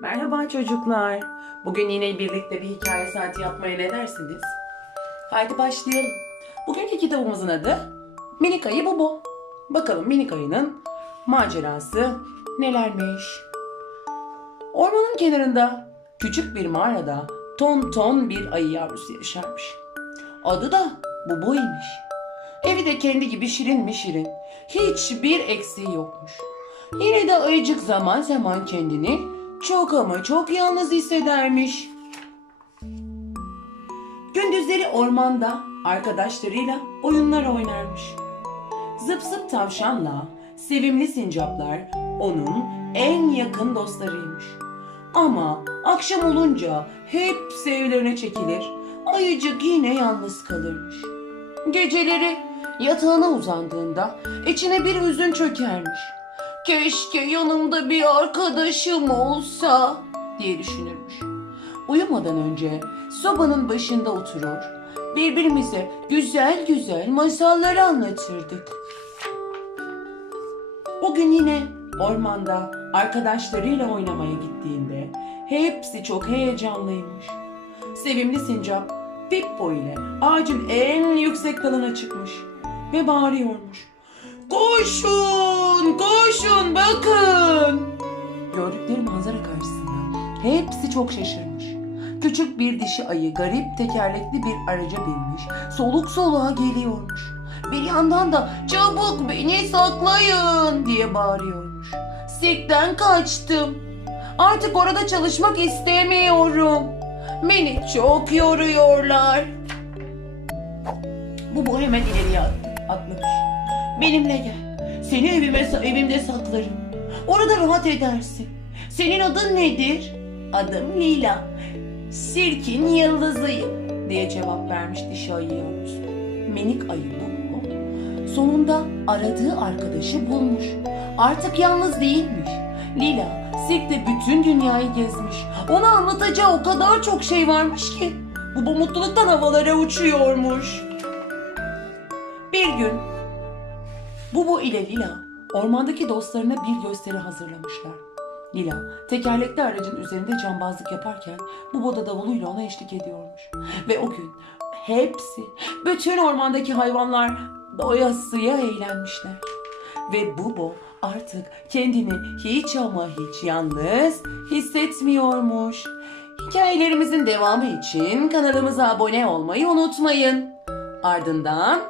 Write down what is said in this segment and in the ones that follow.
Merhaba çocuklar. Bugün yine birlikte bir hikaye saati yapmaya ne dersiniz? Haydi başlayalım. Bugünkü kitabımızın adı Minik Ayı Bobo. Bakalım Minik Ayı'nın macerası nelermiş? Ormanın kenarında küçük bir mağarada ton ton bir ayı yavrusu yaşarmış. Adı da Bobo'ymuş. Evi de kendi gibi şirin mi şirin. Hiçbir eksiği yokmuş. Yine de ayıcık zaman zaman kendini çok ama çok yalnız hissedermiş. Gündüzleri ormanda arkadaşlarıyla oyunlar oynarmış. Zıp zıp tavşanla sevimli sincaplar onun en yakın dostlarıymış. Ama akşam olunca hepsi evlerine çekilir, ayıcık yine yalnız kalırmış. Geceleri yatağına uzandığında içine bir hüzün çökermiş. Keşke yanımda bir arkadaşım olsa diye düşünürmüş. Uyumadan önce sobanın başında oturur, birbirimize güzel güzel masallar anlatırdık. O gün yine ormanda arkadaşlarıyla oynamaya gittiğinde hepsi çok heyecanlıymış. Sevimli sincap Pippo ile ağacın en yüksek dalına çıkmış ve bağırıyormuş. Koşun, koşun bakın. Gördükleri manzara karşısında hepsi çok şaşırmış. Küçük bir dişi ayı garip tekerlekli bir araca binmiş, soluk soluğa geliyormuş. Bir yandan da çabuk beni saklayın diye bağırıyormuş. Sirkten kaçtım. Artık orada çalışmak istemiyorum. Beni çok yoruyorlar. Bu bu hemen ileriye atlamış. Benimle gel. Seni evime, evimde saklarım. Orada rahat edersin. Senin adın nedir? Adım Lila. Sirkin yıldızıyım diye cevap vermiş ayı yavrusu. Minik ayı bu. Sonunda aradığı arkadaşı bulmuş. Artık yalnız değilmiş. Lila sirkte bütün dünyayı gezmiş. Ona anlatacağı o kadar çok şey varmış ki. Bu, bu mutluluktan havalara uçuyormuş. Bir gün Bubu ile Lila ormandaki dostlarına bir gösteri hazırlamışlar. Lila tekerlekli aracın üzerinde cambazlık yaparken Bubo da davuluyla ona eşlik ediyormuş. Ve o gün hepsi, bütün ormandaki hayvanlar doyasıya eğlenmişler. Ve Bubo artık kendini hiç ama hiç yalnız hissetmiyormuş. Hikayelerimizin devamı için kanalımıza abone olmayı unutmayın. Ardından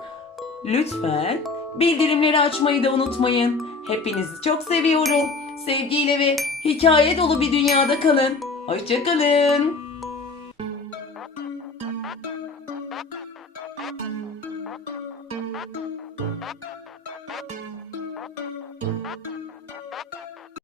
lütfen bildirimleri açmayı da unutmayın. Hepinizi çok seviyorum. Sevgiyle ve hikaye dolu bir dünyada kalın. Hoşçakalın.